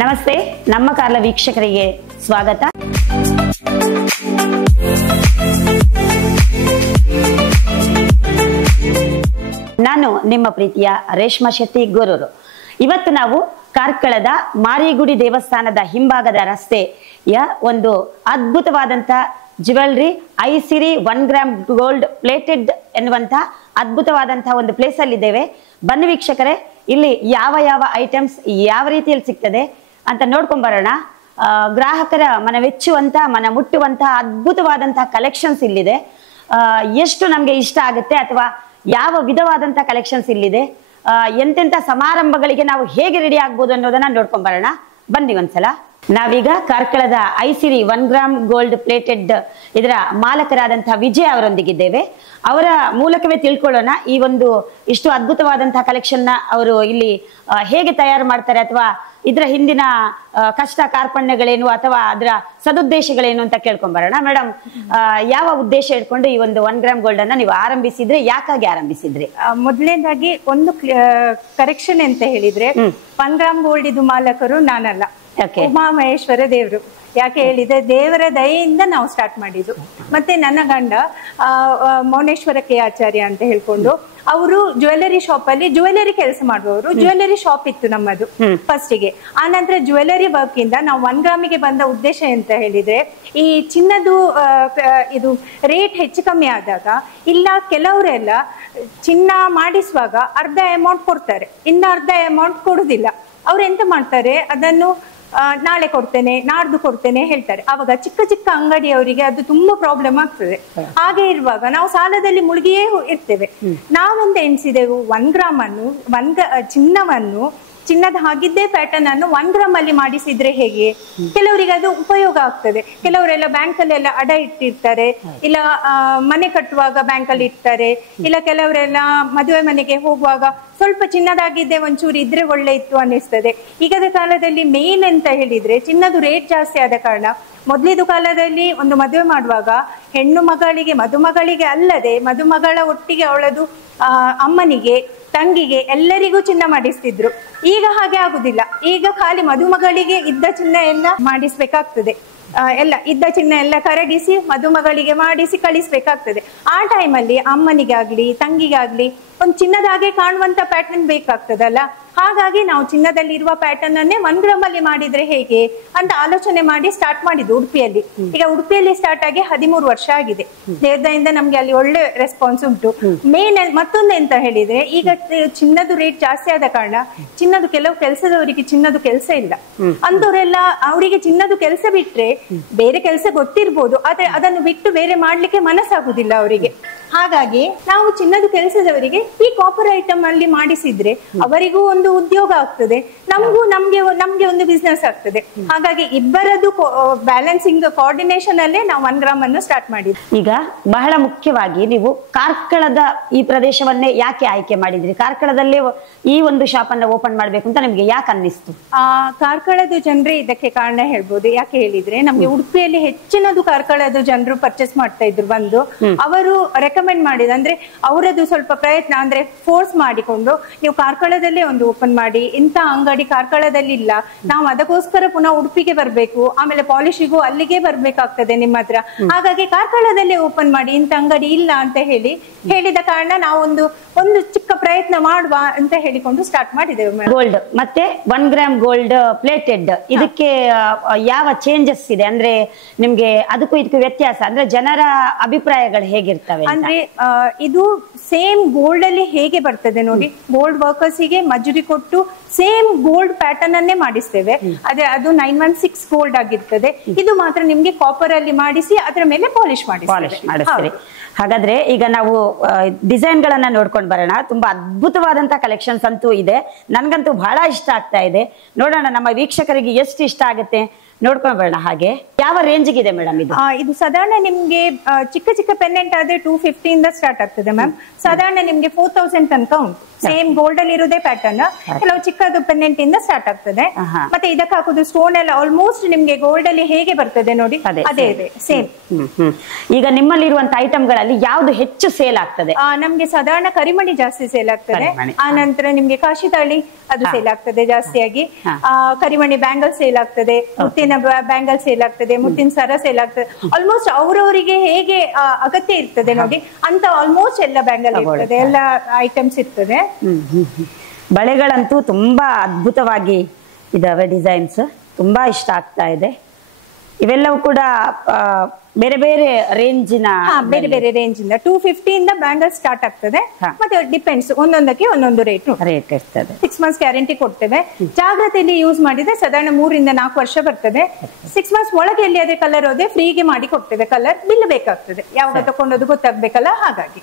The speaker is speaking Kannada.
ನಮಸ್ತೆ, ನಮ್ಮ ಕಾರ್ಲ ವೀಕ್ಷಕರಿಗೆ ಸ್ವಾಗತ. ನಾನು ನಿಮ್ಮ ಪ್ರೀತಿಯ ರೇಷ್ಮಾ ಶೆಟ್ಟಿ ಗೊರೂರು. ಇವತ್ತು ನಾವು ಕಾರ್ಕಳದ ಮಾರಿಗುಡಿ ದೇವಸ್ಥಾನದ ಹಿಂಭಾಗದ ರಸ್ತೆಯ ಒಂದು ಅದ್ಭುತವಾದಂತ ಜ್ಯುವೆಲ್ರಿ ಐಸಿರಿ 1 ಗ್ರಾಮ್ ಗೋಲ್ಡ್ ಪ್ಲೇಟೆಡ್ ಎನ್ನುವಂತ ಅದ್ಭುತವಾದಂತಹ ಒಂದು ಪ್ಲೇಸ್ ಅಲ್ಲಿ ಇದ್ದೇವೆ. ಬನ್ನಿ ವೀಕ್ಷಕರೇ, ಇಲ್ಲಿ ಯಾವ ಯಾವ ಐಟಮ್ಸ್ ಯಾವ ರೀತಿಯಲ್ಲಿ ಸಿಗ್ತದೆ ಅಂತ ನೋಡ್ಕೊಂಡ್ ಬರೋಣ. ಗ್ರಾಹಕರ ಮನವೆಚ್ಚುವಂತ ಮನ ಮುಟ್ಟುವಂತಹ ಅದ್ಭುತವಾದಂತಹ ಕಲೆಕ್ಷನ್ಸ್ ಇಲ್ಲಿದೆ. ಎಷ್ಟು ನಮ್ಗೆ ಇಷ್ಟ ಆಗುತ್ತೆ ಅಥವಾ ಯಾವ ವಿಧವಾದಂತಹ ಕಲೆಕ್ಷನ್ಸ್ ಇಲ್ಲಿದೆ, ಎಂತೆಂತ ಸಮಾರಂಭಗಳಿಗೆ ನಾವು ಹೇಗೆ ರೆಡಿ ಆಗ್ಬೋದು ಅನ್ನೋದನ್ನ ನೋಡ್ಕೊಂಡ್ ಬರೋಣ. ಬನ್ನಿ ಒಂದ್ಸಲ. ನಾವೀಗ ಕಾರ್ಕಳದ ಐಸಿರಿ 1 ಗ್ರಾಮ್ ಗೋಲ್ಡ್ ಪ್ಲೇಟೆಡ್ ಇದರ ಮಾಲಕರಾದಂತಹ ವಿಜಯ್ ಅವರೊಂದಿಗಿದ್ದೇವೆ. ಅವರ ಮೂಲಕವೇ ತಿಳ್ಕೊಳ್ಳೋಣ ಈ ಒಂದು ಇಷ್ಟು ಅದ್ಭುತವಾದಂತಹ ಕಲೆಕ್ಷನ್ ನ ಅವರು ಇಲ್ಲಿ ಹೇಗೆ ತಯಾರು ಮಾಡ್ತಾರೆ ಅಥವಾ ಇದರ ಹಿಂದಿನ ಕಷ್ಟ ಕಾರ್ಪಣ್ಯಗಳೇನು ಅಥವಾ ಅದರ ಸದುದ್ದೇಶಗಳೇನು ಅಂತ ಕೇಳ್ಕೊಂಡ್ ಬರೋಣ. ಮೇಡಮ್, ಯಾವ ಉದ್ದೇಶ ಇಟ್ಕೊಂಡು ಈ ಒಂದು 1 ಗ್ರಾಮ್ ಗೋಲ್ಡ್ ಅನ್ನ ನೀವು ಆರಂಭಿಸಿದ್ರೆ, ಯಾಕಾಗಿ ಆರಂಭಿಸಿದ್ರಿ? ಮೊದಲನೇದಾಗಿ ಒಂದು ಕರೆಕ್ಷನ್ ಅಂತ ಹೇಳಿದ್ರೆ 1 ಗ್ರಾಮ್ ಗೋಲ್ಡ್ ಇದು ಮಾಲಕರು ನಾನಲ್ಲ, ಉಮಾ ಮಹೇಶ್ವರ ದೇವರು. ಯಾಕೆ ಹೇಳಿದ್ರೆ ದೇವರ ದಯೆಯಿಂದ ನಾವು ಸ್ಟಾರ್ಟ್ ಮಾಡಿದ್ದು. ಮತ್ತೆ ನನ್ನ ಗಂಡ ಮೌನೇಶ್ವರ ಕೆ ಆಚಾರ್ಯ ಅಂತ ಹೇಳ್ಕೊಂಡು ಅವರು ಜ್ಯುವೆಲರಿ ಶಾಪ್ ಅಲ್ಲಿ ಜ್ಯುವೆಲರಿ ಕೆಲಸ ಮಾಡುವವರು. ಜ್ಯುವೆಲರಿ ಶಾಪ್ ಇತ್ತು ನಮ್ಮದು ಫಸ್ಟ್ ಗೆ. ಆ ನಂತರ ಜ್ಯುವೆಲರಿ ವರ್ಕ್ ಇಂದ ನಾವು 1 ಗ್ರಾಮಿಗೆ ಬಂದ ಉದ್ದೇಶ ಅಂತ ಹೇಳಿದ್ರೆ, ಈ ಚಿನ್ನದು ಇದು ರೇಟ್ ಹೆಚ್ಚು ಕಮ್ಮಿ ಆದಾಗ ಇಲ್ಲ ಕೆಲವರೆಲ್ಲ ಚಿನ್ನ ಮಾಡಿಸುವಾಗ ಅರ್ಧ ಅಮೌಂಟ್ ಕೊಡ್ತಾರೆ, ಇನ್ನು ಅರ್ಧ ಅಮೌಂಟ್ ಕೊಡುದಿಲ್ಲ. ಅವ್ರು ಎಂತ ಮಾಡ್ತಾರೆ, ಅದನ್ನು ನಾಳೆ ಕೊಡ್ತೇನೆ ನಾಡ್ದು ಕೊಡ್ತೇನೆ ಹೇಳ್ತಾರೆ. ಅವಾಗ ಚಿಕ್ಕ ಚಿಕ್ಕ ಅಂಗಡಿಯವರಿಗೆ ಅದು ತುಂಬಾ ಪ್ರಾಬ್ಲಮ್ ಆಗ್ತದೆ. ಹಾಗೆ ಇರುವಾಗ ನಾವು ಸಾಲದಲ್ಲಿ ಮುಳುಗಿಯೇ ಇರ್ತೇವೆ. ನಾವೆಂತ ಎಣಿಸಿದೆವು, 1 ಗ್ರಾಮ್ ಅನ್ನು ಚಿನ್ನದ ಹಾಗಿದ್ದೇ ಪ್ಯಾಟರ್ನ್ ಅನ್ನು 1 ಗ್ರಾಮ್ ಅಲ್ಲಿ ಮಾಡಿಸಿದ್ರೆ ಹೇಗೆ, ಕೆಲವರಿಗೆ ಅದು ಉಪಯೋಗ ಆಗ್ತದೆ. ಕೆಲವರೆಲ್ಲ ಬ್ಯಾಂಕ್ ಅಲ್ಲೆಲ್ಲ ಅಡ ಇಟ್ಟಿರ್ತಾರೆ, ಇಲ್ಲ ಮನೆ ಕಟ್ಟುವಾಗ ಬ್ಯಾಂಕ್ ಅಲ್ಲಿ ಇಡ್ತಾರೆ, ಇಲ್ಲ ಕೆಲವರೆಲ್ಲ ಮದುವೆ ಮನೆಗೆ ಹೋಗುವಾಗ ಸ್ವಲ್ಪ ಚಿನ್ನದಾಗಿದ್ದೆ ಒಂಚೂರು ಇದ್ರೆ ಒಳ್ಳೆ ಇತ್ತು ಅನ್ನಿಸ್ತದೆ. ಈಗದ ಕಾಲದಲ್ಲಿ ಮೇನ್ ಅಂತ ಹೇಳಿದ್ರೆ ಚಿನ್ನದ ರೇಟ್ ಜಾಸ್ತಿ ಆದ ಕಾರಣ ಮೊದಲಿದು ಕಾಲದಲ್ಲಿ ಒಂದು ಮದುವೆ ಮಾಡುವಾಗ ಹೆಣ್ಣು ಮಗಳಿಗೆ ಮದುಮಗಳಿಗೆ ಅಲ್ಲದೆ ಮದುಮಗಳ ಒಟ್ಟಿಗೆ ಅವಳದು ಅಮ್ಮನಿಗೆ ತಂಗಿಗೆ ಎಲ್ಲರಿಗೂ ಚಿನ್ನ ಮಾಡಿಸ್ತಿದ್ರು. ಈಗ ಹಾಗೆ ಆಗುದಿಲ್ಲ. ಈಗ ಖಾಲಿ ಮದುಮಗಳಿಗೆ ಇದ್ದ ಚಿನ್ನ ಎಲ್ಲ ಮಾಡಿಸ್ಬೇಕಾಗ್ತದೆ. ಎಲ್ಲ ಇದ್ದ ಚಿನ್ನ ಎಲ್ಲ ಕರಗಿಸಿ ಮದುಮಗಳಿಗೆ ಮಾಡಿಸಿ ಕಳಿಸ್ಬೇಕಾಗ್ತದೆ. ಆ ಟೈಮಲ್ಲಿ ಅಮ್ಮನಿಗಾಗ್ಲಿ ತಂಗಿಗಾಗ್ಲಿ ಒಂದು ಚಿನ್ನದಾಗೆ ಕಾಣುವಂತ ಪ್ಯಾಟರ್ನ್ ಬೇಕಾಗ್ತದಲ್ಲ. ಹಾಗಾಗಿ ನಾವು ಚಿನ್ನದಲ್ಲಿ ಇರುವ ಪ್ಯಾಟರ್ನ್ ಅನ್ನೇ 1 ಗ್ರಾಮ್ ಅಲ್ಲಿ ಮಾಡಿದ್ರೆ ಹೇಗೆ ಅಂತ ಆಲೋಚನೆ ಮಾಡಿ ಸ್ಟಾರ್ಟ್ ಮಾಡಿದ್ದು ಉಡುಪಿಯಲ್ಲಿ. ಈಗ ಉಡುಪಿಯಲ್ಲಿ ಸ್ಟಾರ್ಟ್ ಆಗಿ 13 ವರ್ಷ ಆಗಿದೆ. ದೇವದಿಂದ ನಮ್ಗೆ ಅಲ್ಲಿ ಒಳ್ಳೆ ರೆಸ್ಪಾನ್ಸ್ ಉಂಟು. ಮೇನ್ ಮತ್ತೊಂದು ಎಂತ ಹೇಳಿದ್ರೆ, ಈಗ ಚಿನ್ನದ ರೇಟ್ ಜಾಸ್ತಿ ಆದ ಕಾರಣ ಚಿನ್ನದ ಕೆಲವು ಕೆಲಸದವರಿಗೆ ಚಿನ್ನದ ಕೆಲಸ ಇಲ್ಲ. ಅಂತವರೆಲ್ಲ ಅವರಿಗೆ ಚಿನ್ನದ ಕೆಲಸ ಬಿಟ್ರೆ ಬೇರೆ ಕೆಲಸ ಗೊತ್ತಿರ್ಬೋದು, ಆದ್ರೆ ಅದನ್ನು ಬಿಟ್ಟು ಬೇರೆ ಮಾಡ್ಲಿಕ್ಕೆ ಮನಸ್ಸಾಗುದಿಲ್ಲ ಅವರಿಗೆ. ಹಾಗಾಗಿ ನಾವು ಚಿನ್ನದ ಕೆಲಸದವರಿಗೆ ಈ ಕಾಪರ್ ಐಟಮ್ ಅಲ್ಲಿ ಮಾಡಿಸಿದ್ರೆ ಅವರಿಗೂ ಒಂದು ಉದ್ಯೋಗ ಆಗ್ತದೆ, ನಮ್ಗೆ ಒಂದು ಬಿಸ್ನೆಸ್ ಆಗ್ತದೆ. ಹಾಗಾಗಿ ಇಬ್ಬರದು ಬ್ಯಾಲೆನ್ಸಿಂಗ್ ಕೋಆರ್ಡಿನೇಷನ್ ಅಲ್ಲೇ ನಾವು 1 ಗ್ರಾಮ್ ಅನ್ನು ಸ್ಟಾರ್ಟ್ ಮಾಡಿದ್ವಿ. ಈಗ ಬಹಳ ಮುಖ್ಯವಾಗಿ ನೀವು ಕಾರ್ಕಳದ ಈ ಪ್ರದೇಶವನ್ನೇ ಯಾಕೆ ಆಯ್ಕೆ ಮಾಡಿದ್ರಿ? ಕಾರ್ಕಳದಲ್ಲೇ ಈ ಒಂದು ಶಾಪ್ ಅನ್ನ ಓಪನ್ ಮಾಡ್ಬೇಕು ಅಂತ ನಿಮ್ಗೆ ಯಾಕೆ ಅನ್ನಿಸ್ತು? ಕಾರ್ಕಳದ ಜನರೇ ಇದಕ್ಕೆ ಕಾರಣ ಹೇಳ್ಬೋದು. ಯಾಕೆ ಹೇಳಿದ್ರೆ, ನಮ್ಗೆ ಉಡುಪಿಯಲ್ಲಿ ಹೆಚ್ಚಿನದು ಕಾರ್ಕಳದ ಜನರು ಪರ್ಚೇಸ್ ಮಾಡ್ತಾ ಇದ್ರು. ಬಂದು ಅವರು ರೆಕಮೆಂಡ್ ಮಾಡಿದ ಅಂದ್ರೆ ಅವರದ್ದು ಸ್ವಲ್ಪ ಪ್ರಯತ್ನ ಅಂದ್ರೆ ಫೋರ್ಸ್ ಮಾಡಿಕೊಂಡು ನೀವು ಕಾರ್ಕಳದಲ್ಲೇ ಒಂದು ಓಪನ್ ಮಾಡಿ, ಇಂಥ ಅಂಗಡಿ ಕಾರ್ಕಳದಲ್ಲಿ ಇಲ್ಲ, ನಾವು ಅದಕ್ಕೋಸ್ಕರ ಪುನಃ ಉಡುಪಿಗೆ ಬರ್ಬೇಕು, ಆಮೇಲೆ ಪಾಲಿಶಿಗೂ ಅಲ್ಲಿಗೆ ಬರ್ಬೇಕಾಗ್ತದೆ ನಿಮ್ಮ ಹತ್ರ, ಹಾಗಾಗಿ ಕಾರ್ಕಳದಲ್ಲೇ ಓಪನ್ ಮಾಡಿ, ಇಂಥ ಅಂಗಡಿ ಇಲ್ಲ ಅಂತ ಹೇಳಿದ ಕಾರಣ ನಾವು ಒಂದು ಚಿಕ್ಕ ಪ್ರಯತ್ನ ಮಾಡುವ ಅಂತ ಹೇಳಿಕೊಂಡು ಸ್ಟಾರ್ಟ್ ಮಾಡಿದ್ದೇವೆ. ಗೋಲ್ಡ್ ಮತ್ತೆ 1 ಗ್ರಾಮ್ ಗೋಲ್ಡ್ ಪ್ಲೇಟೆಡ್ ಇದಕ್ಕೆ ಯಾವ ಚೇಂಜಸ್ ಇದೆ ಅಂದ್ರೆ ನಿಮ್ಗೆ ಅದಕ್ಕೂ ಇದಕ್ಕೂ ವ್ಯತ್ಯಾಸ ಅಂದ್ರೆ ಜನರ ಅಭಿಪ್ರಾಯಗಳು ಹೇಗಿರ್ತವೆ? ಅಂದ್ರೆ ಇದು ಸೇಮ್ ಗೋಲ್ಡ್ ಅಲ್ಲಿ ಹೇಗೆ ಬರ್ತದೆ ನೋಡಿ, ಗೋಲ್ಡ್ ವರ್ಕರ್ಸ್ ಗೆ ಮಜೂರಿ ಕೊಟ್ಟು ಸೇಮ್ ಗೋಲ್ಡ್ ಪ್ಯಾಟರ್ನ್ ಅನ್ನೇ ಮಾಡಿಸ್ತೇವೆ. ಅದೇ ಅದು 916 ಗೋಲ್ಡ್ ಆಗಿರ್ತದೆ. ಇದು ಮಾತ್ರ ನಿಮ್ಗೆ ಕಾಪರ್ ಅಲ್ಲಿ ಮಾಡಿಸಿ ಅದರ ಮೇಲೆ ಪಾಲಿಶ್ ಮಾಡಿಸ್ತೀವಿ. ಹಾಗಾದ್ರೆ ಈಗ ನಾವು ಡಿಸೈನ್ ಗಳನ್ನ ನೋಡ್ಕೊಂಡು ಬರೋಣ. ತುಂಬಾ ಅದ್ಭುತವಾದಂತಹ ಕಲೆಕ್ಷನ್ಸ್ ಅಂತೂ ಇದೆ. ನನ್ಗಂತೂ ಬಹಳ ಇಷ್ಟ ಆಗ್ತಾ ಇದೆ. ನೋಡೋಣ ನಮ್ಮ ವೀಕ್ಷಕರಿಗೆ ಎಷ್ಟು ಇಷ್ಟ ಆಗುತ್ತೆ. ನೋಡ್ಕೊಂಡ್ಬೇಡ ಹಾಗೆ ಯಾವ ರೇಂಜ್ ಇದೆ ಮೇಡಮ್ ಇದು? ಇದು ಸಾಧಾರಣ ನಿಮ್ಗೆ ಚಿಕ್ಕ ಚಿಕ್ಕ ಪೆಂಡೆಂಟ್ ಆದ್ರೆ 250 ಇಂದ ಸ್ಟಾರ್ಟ್ ಆಗ್ತದೆ ಮ್ಯಾಮ್. ಸಾಧಾರಣ ನಿಮ್ಗೆ 4000 ತನಕ ಉಂಟು. ಸೇಮ್ ಗೋಲ್ಡ್ ಅಲ್ಲಿ ಇರುದೇ ಪ್ಯಾಟರ್ನ್. ಕೆಲವು ಚಿಕ್ಕದು ಪೆಂಡೆಂಟ್ ಇಂದ ಸ್ಟಾರ್ಟ್ ಆಗ್ತದೆ. ಮತ್ತೆ ಇದಕ್ಕೆ ಹಾಕುದು ಸ್ಟೋನ್ ಎಲ್ಲ ಆಲ್ಮೋಸ್ಟ್ ನಿಮ್ಗೆ ಗೋಲ್ಡ್ ಅಲ್ಲಿ ಹೇಗೆ ಬರ್ತದೆ ನೋಡಿ ಅದೇ ಇದೆ ಸೇಮ್. ಈಗ ನಿಮ್ಮಲ್ಲಿರುವಂತ ಐಟಮ್ ಗಳಲ್ಲಿ ಯಾವ್ದು ಹೆಚ್ಚು ಸೇಲ್ ಆಗ್ತದೆ? ನಮ್ಗೆ ಸಾಧಾರಣ ಕರಿಮಣಿ ಜಾಸ್ತಿ ಸೇಲ್ ಆಗ್ತದೆ. ಆ ನಂತರ ನಿಮ್ಗೆ ಕಾಶಿತಾಳಿ ಅದು ಸೇಲ್ ಆಗ್ತದೆ ಜಾಸ್ತಿಯಾಗಿ. ಕರಿಮಣಿ ಬ್ಯಾಂಗಲ್ ಸೇಲ್ ಆಗ್ತದೆ, ಮುತ್ತಿನ ಬ್ಯಾಂಗಲ್ ಸೇಲ್ ಆಗ್ತದೆ, ಮುತ್ತಿನ ಸರ ಸೇಲ್ ಆಗ್ತದೆ. ಆಲ್ಮೋಸ್ಟ್ ಅವರವರಿಗೆ ಹೇಗೆ ಅಗತ್ಯ ಇರ್ತದೆ ನೋಡಿ ಅಂತ ಆಲ್ಮೋಸ್ಟ್ ಎಲ್ಲ ಬ್ಯಾಂಗಲ್ ಇರ್ತದೆ, ಎಲ್ಲ ಐಟಮ್ಸ್ ಇರ್ತದೆ. ಬಳೆಗಳಂತೂ ತುಂಬಾ ಅದ್ಭುತವಾಗಿ ಇದಾವೆ, ಡಿಸೈನ್ಸ್ ತುಂಬಾ ಇಷ್ಟ ಆಗ್ತಾ ಇದೆ. ಇವೆಲ್ಲವೂ ಕೂಡ ಬೇರೆ ಬೇರೆ ರೇಂಜಿನ ಬೇರೆ ಬೇರೆ ರೇಂಜ್ ಇಂದ 250 ಇಂದ ಬ್ಯಾಂಗಲ್ ಸ್ಟಾರ್ಟ್ ಆಗ್ತದೆ. ಮತ್ತೆ ಡಿಪೆಂಡ್ಸ್, ಒಂದೊಂದಕ್ಕೆ ಒಂದೊಂದು ರೇಟ್ ಇರ್ತದೆ. 6 ಮಂತ್ಸ್ ಗ್ಯಾರಂಟಿ ಕೊಡ್ತೇವೆ. ಜಾಗ್ರತೆಯಲ್ಲಿ ಯೂಸ್ ಮಾಡಿದ್ರೆ ಸಾಧಾರಣ 3 ಇಂದ 4 ವರ್ಷ ಬರ್ತದೆ. 6 ಮಂತ್ಸ್ ಒಳಗೆ ಎಲ್ಲಿ ಅದೇ ಕಲರ್ ಹೋದ್ರೆ ಫ್ರೀಗೆ ಮಾಡಿ ಕೊಡ್ತೇವೆ. ಕಲರ್ ಬಿಲ್ ಬೇಕಾಗ್ತದೆ, ಯಾವಾಗ ತಕೊಂಡೋದು ಗೊತ್ತಾಗ್ಬೇಕಲ್ಲ, ಹಾಗಾಗಿ.